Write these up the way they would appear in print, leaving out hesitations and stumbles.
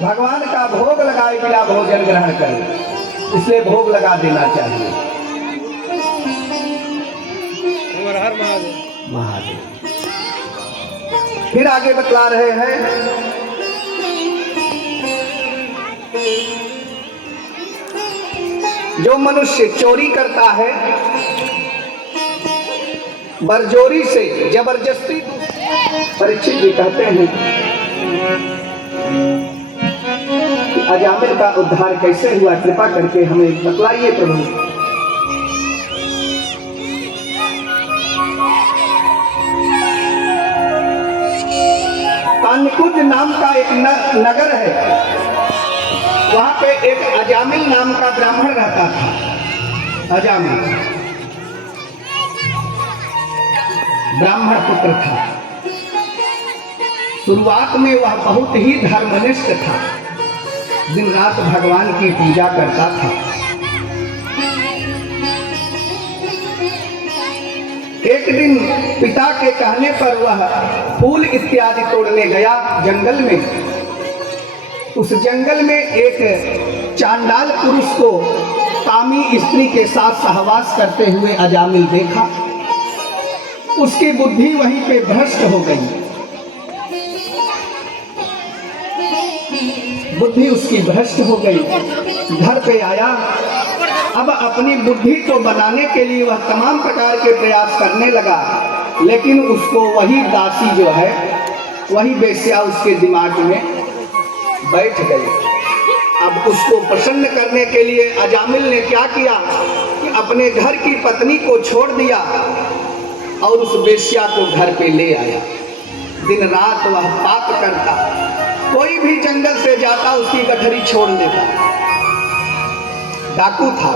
भगवान का भोग लगाए बिना भोजन ग्रहण करे, इसलिए भोग लगा देना चाहिए। हर महादेव। महादेव फिर आगे बतला रहे हैं, जो मनुष्य चोरी करता है बरजोरी से जबरदस्ती, परीक्षित जी कहते हैं कि अजामिल का उद्धार कैसे हुआ, कृपा करके हमें बतलाइए प्रभु। कान्यकुज नाम का एक नगर है, वहां पे एक अजामिल नाम का ब्राह्मण रहता था। अजामिल ब्राह्मण पुत्र था। शुरुआत में वह बहुत ही धर्मनिष्ठ था, दिन रात भगवान की पूजा करता था। एक दिन पिता के कहने पर वह फूल इत्यादि तोड़ने गया जंगल में। उस जंगल में एक चांडाल पुरुष को कामी स्त्री के साथ सहवास करते हुए अजामिल देखा। उसकी बुद्धि वहीं पे भ्रष्ट हो गई, बुद्धि उसकी भ्रष्ट हो गई। घर पे आया, अब अपनी बुद्धि को बनाने के लिए वह तमाम प्रकार के प्रयास करने लगा, लेकिन उसको वही दासी जो है, वही वेश्या उसके दिमाग में बैठ गई। अब उसको प्रसन्न करने के लिए अजामिल ने क्या किया कि अपने घर की पत्नी को छोड़ दिया और उस वेश्या को घर पे ले आया। दिन रात वह पाप करता, कोई भी जंगल से जाता उसकी गठरी छोड़ देता। डाकू था।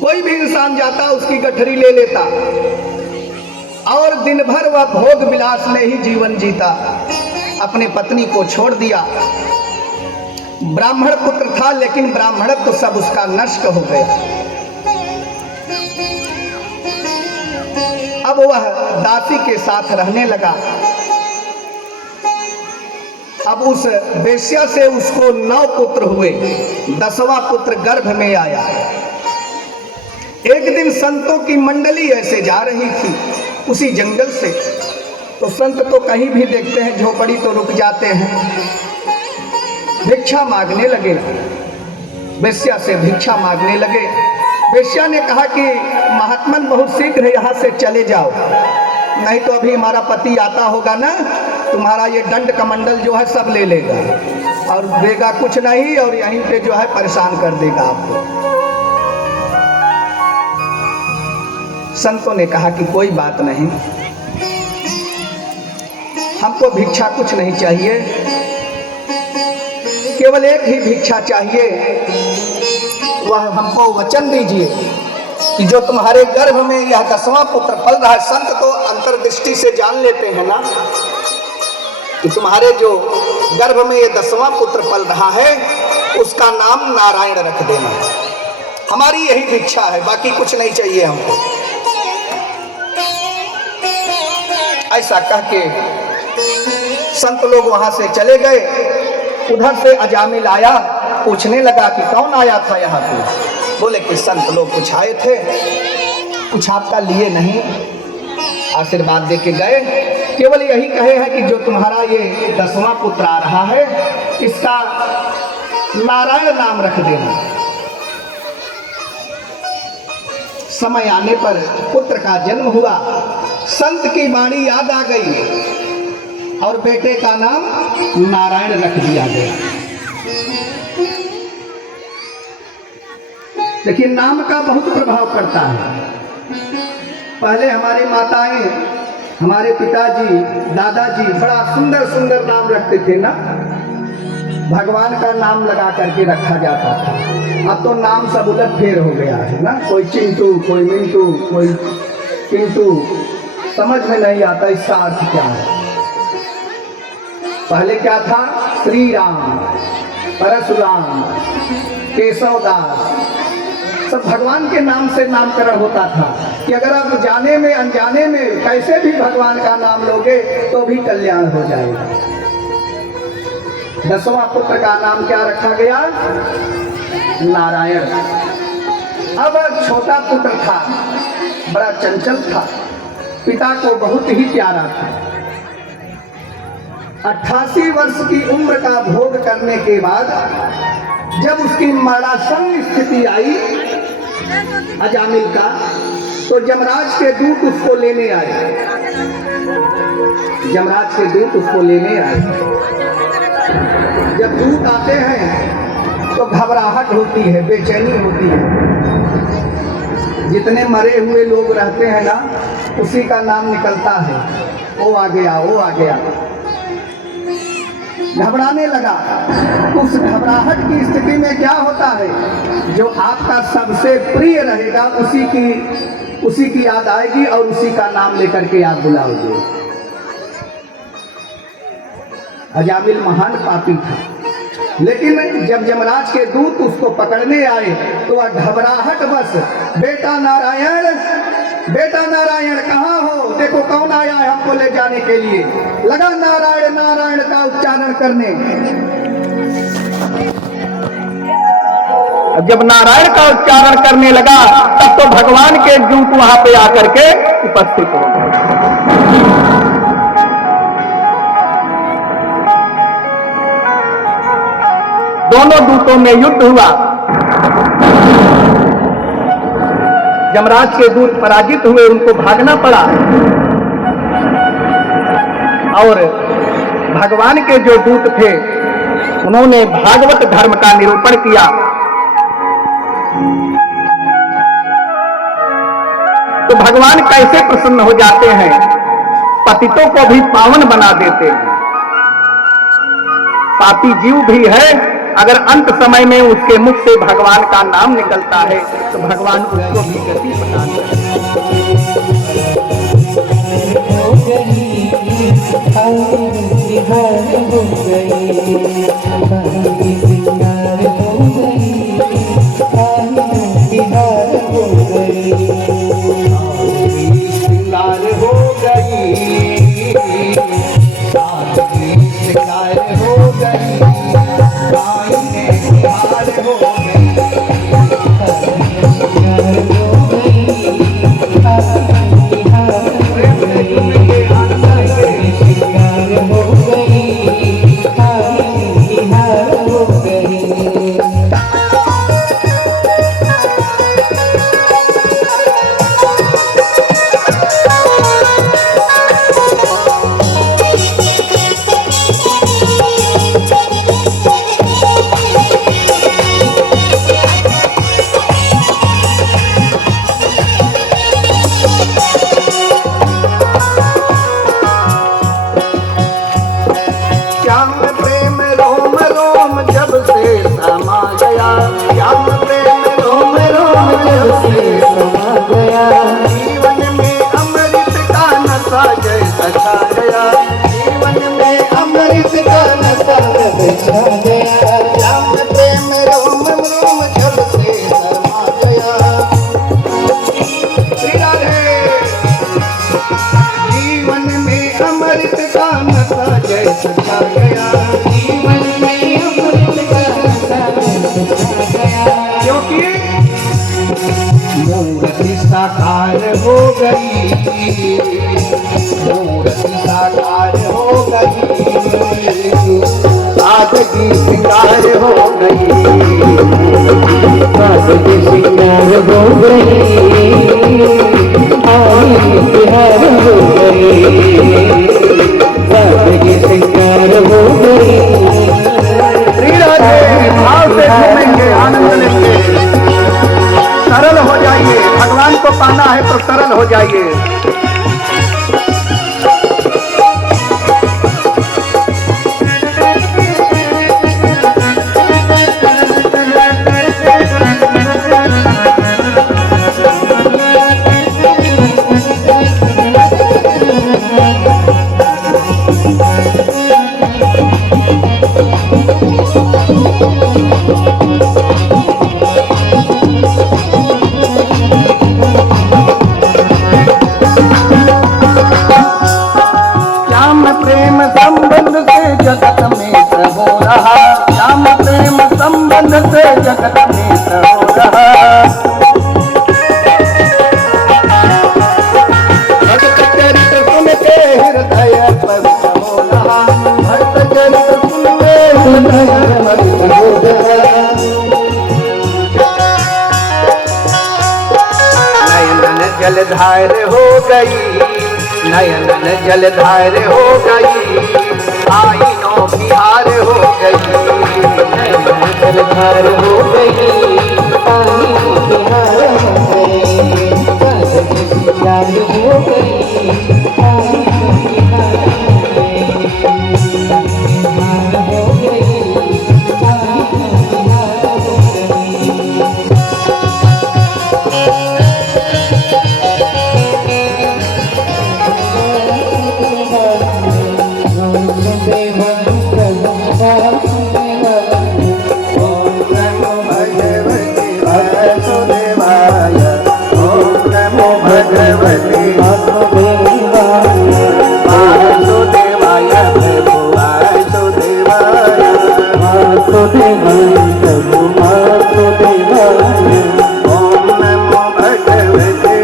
कोई भी इंसान जाता उसकी गठरी ले लेता और दिन भर वह भोग विलास में ही जीवन जीता। अपने पत्नी को छोड़ दिया। ब्राह्मण पुत्र था, लेकिन ब्राह्मणत्व तो सब उसका नष्ट हो गया। अब वह दासी के साथ रहने लगा। अब उस वेश्या से उसको 9 पुत्र हुए, 10वां पुत्र गर्भ में आया। एक दिन संतों की मंडली ऐसे जा रही थी उसी जंगल से, तो संत तो कहीं भी देखते हैं झोपड़ी तो रुक जाते हैं। भिक्षा मांगने लगे, वेश्या से भिक्षा मांगने लगे। वेश्या ने कहा कि महात्मन बहुत शीघ्र यहाँ से चले जाओ, नहीं तो अभी हमारा पति आता होगा ना, तुम्हारा ये दंड कमंडल जो है सब ले लेगा और देगा कुछ नहीं, और यहीं पे जो है परेशान कर देगा आपको। संतों ने कहा कि कोई बात नहीं, हमको भिक्षा कुछ नहीं चाहिए, केवल एक ही भिक्षा चाहिए। वह हमको वचन दीजिए कि जो तुम्हारे गर्भ में यह 10वां पुत्र पल रहा है, संत तो अंतर्दृष्टि से जान लेते हैं ना कि तुम्हारे जो गर्भ में ये 10वां पुत्र पल रहा है उसका नाम नारायण रख देना। हमारी यही भिक्षा है, बाकी कुछ नहीं चाहिए हमको। ऐसा कह के संत लोग वहां से चले गए। उधर से अजामिल आया, पूछने लगा कि कौन आया था यहाँ पे। बोले कि संत लोग कुछ आए थे, कुछ आपका लिए नहीं, आशीर्वाद दे के गए, केवल यही कहे हैं कि जो तुम्हारा ये 10वां पुत्र आ रहा है इसका नारायण नाम रख देना। समय आने पर पुत्र का जन्म हुआ, संत की वाणी याद आ गई और बेटे का नाम नारायण रख दिया गया। देखिए, नाम का बहुत प्रभाव पड़ता है। पहले हमारी माताएं, हमारे पिताजी, दादाजी बड़ा सुंदर सुंदर नाम रखते थे ना, भगवान का नाम लगा करके रखा जाता था। अब तो नाम सब उलट फेर हो गया है ना, कोई चिंटू, कोई मिंटू, कोई पिंटू, समझ में नहीं आता इसका अर्थ क्या है। पहले क्या था? श्री राम, परशुराम, केशवदास, सब भगवान के नाम से नामकरण होता था कि अगर आप जाने में अनजाने में कैसे भी भगवान का नाम लोगे तो भी कल्याण हो जाएगा। 10वां पुत्र का नाम क्या रखा गया? नारायण। अब छोटा पुत्र था, बड़ा चंचल था, पिता को बहुत ही प्यारा था। 88 वर्ष की उम्र का भोग करने के बाद जब उसकी मरणासन्न स्थिति आई अजामिल का, तो जमराज के दूत उसको लेने आए। जमराज के दूत उसको लेने आए। जब दूत आते हैं तो घबराहट होती है, बेचैनी होती है। जितने मरे हुए लोग रहते हैं ना, उसी का नाम निकलता है, वो आ गया, वो आ गया। घबराने लगा। उस घबराहट की स्थिति में क्या होता है, जो आपका सबसे प्रिय रहेगा उसी की याद आएगी और उसी का नाम लेकर के आप बुलाओगे। अजामिल महान पापी था, लेकिन जब यमराज के दूत उसको पकड़ने आए तो वह घबराहट बस, बेटा नारायण कहाँ हो, देखो कौन आया है हमको ले जाने के लिए। लगा नारायण नारायण का उच्चारण करने। जब नारायण का उच्चारण करने लगा तब तो भगवान के दूत वहां पे आकर के उपस्थित हो गए। दोनों दूतों में युद्ध हुआ। यमराज के दूत पराजित हुए, उनको भागना पड़ा और भगवान के जो दूत थे उन्होंने भागवत धर्म का निरूपण किया। तो भगवान कैसे प्रसन्न हो जाते हैं, पतितों को भी पावन बना देते हैं। पापी जीव भी है, अगर अंत समय में उसके मुख से भगवान का नाम निकलता है तो भगवान उसको भी गति प्रदान करते साकार हो गई, मूर्ति साकार हो गई, सादगी सिंगार हो गई, सादगी सिंगार हो गई, बिहार हो गई, सादगी सिंगार हो गई। श्री राधे भाव से घूमेंगे, आनंद लेंगे, सरल हो जाइए। भगवान को पाना है तो सरल हो जाइए। प्रेम संबंध से जगत में हो रहा, श्याम प्रेम संबंध से जगत में हो रहा। भक्त चरित सुन के हृदय पवित्र हो रहा, भक्त चरित सुन के हृदय पवित्र हो रहा। नयन जलधार हो गई, नयन जलधार हो गई, आईनो बिहार हो गई, नयन जलधार हो गई, आईनो बिहार हो गई, बिहार हो गई, आईनो बिहार हो गई, बिहार हो गई, आईनो बिहार हो भगवती वासुदेवाय प्रभु वासुदेवाय, वासुदेवाय प्रभु वासुदेवाय, ओम नमो भगवते वासुदेवाय, ओम नमो भगवते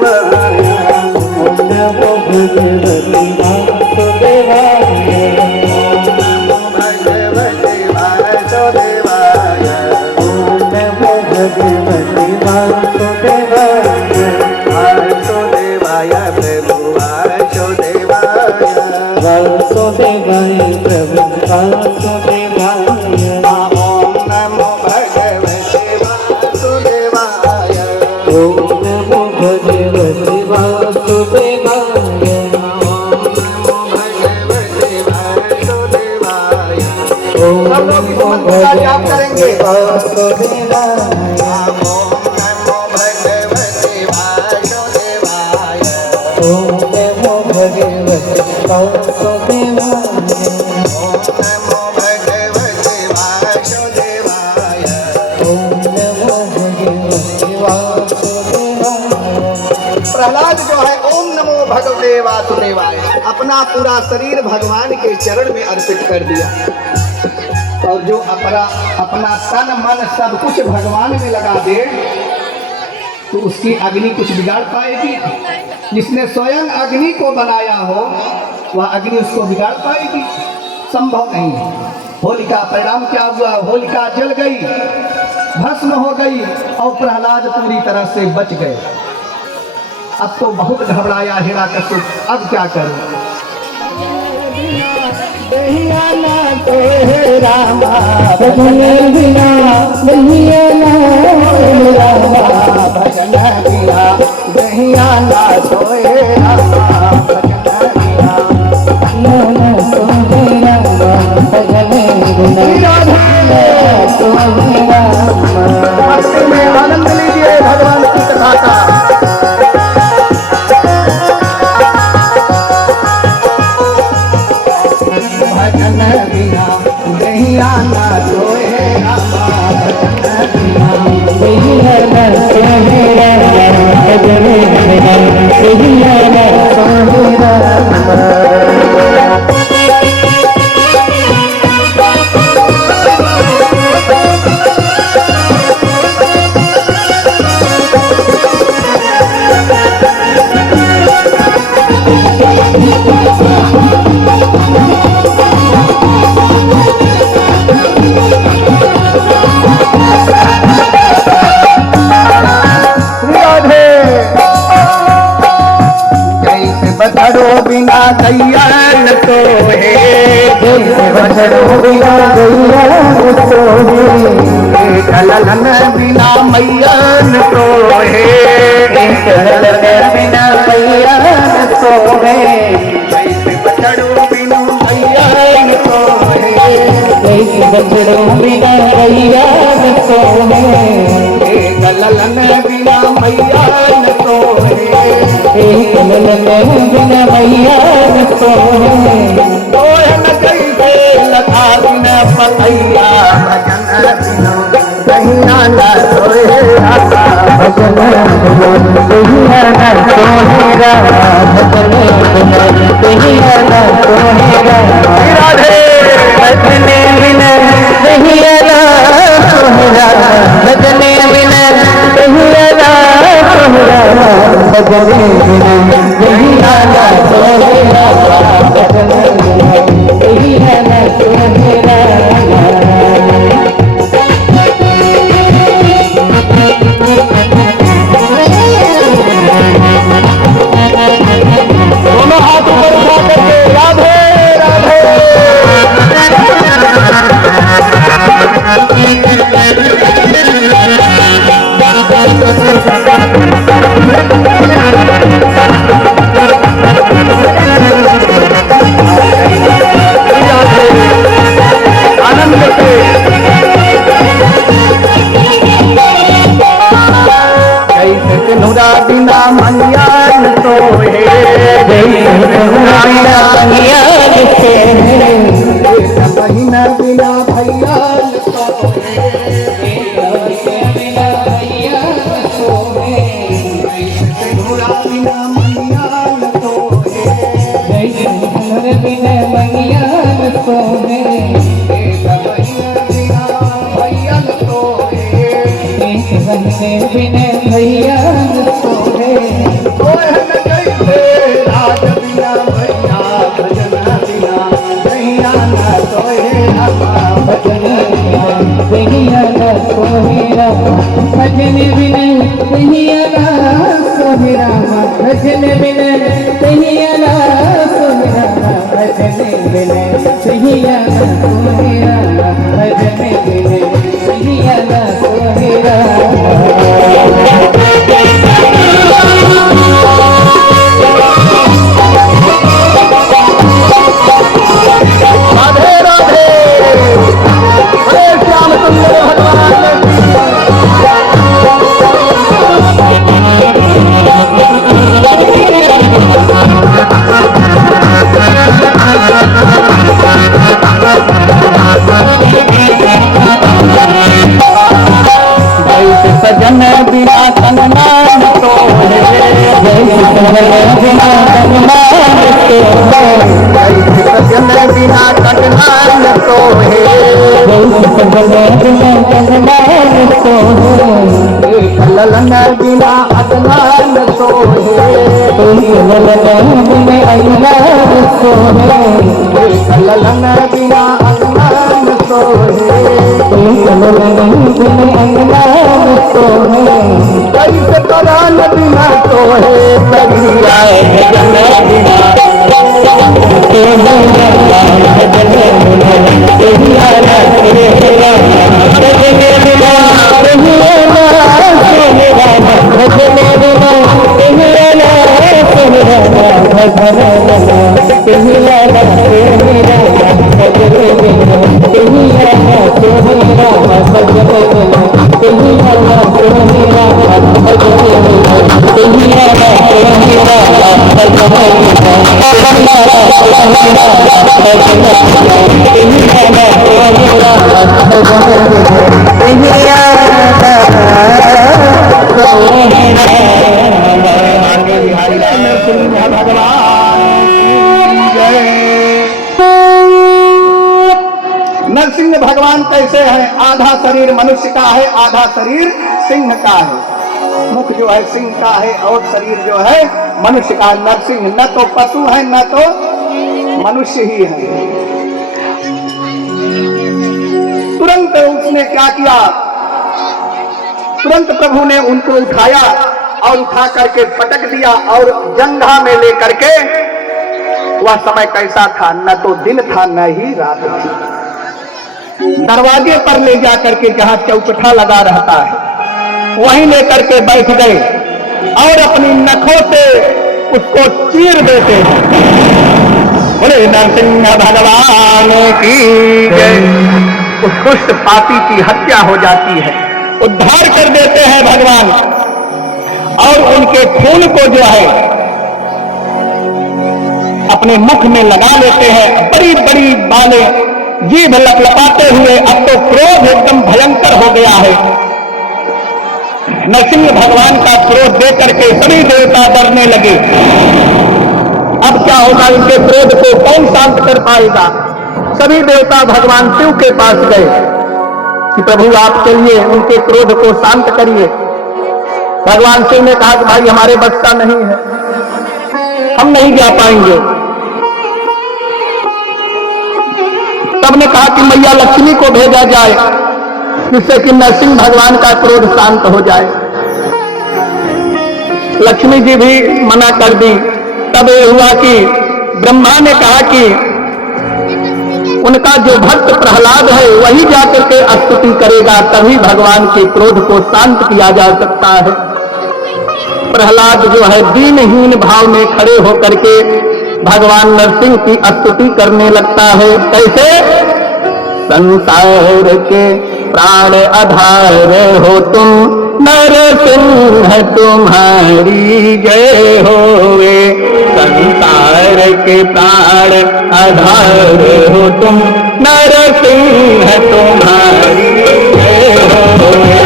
वासुदेवाय, ओम नमो भगवते वासुदेवाय, ओम नमो भगवते वासुदेवाय, वासुदेवाय प्रभु वासुदेवाय, वासुदेवाय प्रभु वासुदेवाय, ओम नमो भगवते वासुदेवाय, ओम नमो भगवते वासुदेवाय, ओम नमो भगवते वासुदेवाय। सब लोग इस मंत्र का जाप करेंगे। वासुदेवाय, ओम नमो भगवते वासुदेवाय, ओम नमो भगवते वासुदेवाय। प्रहलाद जो है ओम नमो भगवते वासुदेवाय अपना पूरा शरीर भगवान के चरण में अर्पित कर दिया, और जो अपना तन मन सब कुछ भगवान में लगा दे तो उसकी अग्नि कुछ बिगाड़ पाएगी? जिसने स्वयं अग्नि को बनाया हो वह अग्नि उसको बिगाड़ पाएगी? संभव नहीं है। होलिका परिणाम क्या हुआ? होलिका जल गई, भस्म हो गई, और प्रहलाद पूरी तरह से बच गए। अब तो बहुत घबराया हिरण्यकश्यप, अब क्या करूं? रामा भजन बिना दहिया ना रामा भजन बिना दहिया ना सोए रामा भजन बिना मन सोए रामा भजन बिना सोए रामा। भक्ति में आनंद लीजिए भगवान की कथा का। भजन बिना दहिया ना सोए रामा भजन बिना दहिया ना सोए रामा भजन बिना दहिया ना सोए रामा। बछड़ो बिना गैया न सोहे, बछड़ो बिना गैया न सोहे, ढललन बिना मैया न सोहे, ढललन बिना मैया न सोहे, बछड़ो बिना गैया न सोहे, बछड़ो बिना गैया न सोहे, ढललन बिना मैया न सोहे, कमलन बिना मैया न सोहे, सोहन कैसे लखा बिना पतैया भजन बिना दहिया न सोहे रामा भजन बिना दहिया न सोहे रामा भजन कहिया ना सोहेरा राधे भजने बिना कहिया ना सोहेरा भजने बिना कहिया ना सोहेरा भजने बिना कहिया ना सोहेरा भजने बिना कहिया ना सोहेरा दोनों हाथ ऊपर उठा करके राधे राधे आनंद से जैसे सिनुरा बिना मंगियान तो है जैसे सिनुरा बिना मंगियान से महीना बिना भैयान तो है बिना भैयान तो है जैसे सिनुरा बिना मंगियान तो है जैसे सिनुरा बिना मंगियान तो है महीना बिना भैयान तो है बहने बिने भैया सोहे जैसे राज बिना भैया भजना बिना भैया न सोहे भजन भैया न सोहेरा भजन बिने भैया न सोहेरा भजन बिने भैया न सोहेरा भजन बिने भैया न सोहेरा भजन बिने भैया न सोहेरा राधे राधे हरे श्याम सुंदर भगवान जैसे सजन बिना सन्मान तो है जैसे सजन बिना सन्मान तो है जैसे सजन बिना सन्मान तो है जैसे सजन बिना सन्मान तो है ललन बिना अदनान तो है ललन बिना अदनान तो है ललन बिना अदनान तो है ललन बिना अदनान तो है कैसे करान बिना तो है करियाए जन बिना नरसिंह भगवान कैसे हैं? आधा शरीर मनुष्य का है, आधा शरीर सिंह का है। मुख जो है सिंह का है और शरीर जो है मनुष्य का। नरसिंह न तो पशु है न तो मनुष्य ही है। तुरंत उसने क्या किया? तुरंत प्रभु ने उनको उठाया और उठा करके पटक दिया और जंघा में लेकर के, वह समय कैसा था? न तो दिन था न ही रात थी। दरवाजे पर ले जा करके जहां चौकठा लगा रहता है वहीं लेकर के बैठ गए और अपनी नखों से उसको चीर देते हैं। बोले नरसिंह भगवान की जय। उस दुष्ट पापी की हत्या हो जाती है, उद्धार कर देते हैं भगवान और उनके खून को जो है अपने मुख में लगा लेते हैं। बड़ी बड़ी बालें जीभ लपलपाते हुए, अब तो क्रोध एकदम भयंकर हो गया है। नरसिंह भगवान का क्रोध देख करके सभी देवता डरने लगे। अब क्या होगा, इनके क्रोध को कौन शांत कर पाएगा। सभी देवता भगवान शिव के पास गए कि प्रभु आप चलिए उनके क्रोध को शांत करिए। भगवान शिव ने कहा कि भाई हमारे बस का नहीं है, हम नहीं जा पाएंगे। तब ने कहा कि मैया लक्ष्मी को भेजा जाए जिससे कि नरसिंह भगवान का क्रोध शांत हो जाए। लक्ष्मी जी भी मना कर दी। तब ये हुआ कि ब्रह्मा ने कहा कि उनका जो भक्त प्रहलाद है वही जाकर के स्तुति करेगा, तभी भगवान के क्रोध को शांत किया जा सकता है। प्रहलाद जो है दीनहीन भाव में खड़े होकर के भगवान नरसिंह की स्तुति करने लगता है। कैसे? संसार के प्राण आधार हो तुम, नरसिंह तुम्हारी जय होवे। संसार के प्राण आधार हो तुम, नरसिंह तुम्हारी जय होवे।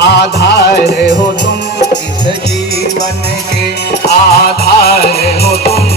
आधार हो तुम, इस जीवन के आधार हो तुम।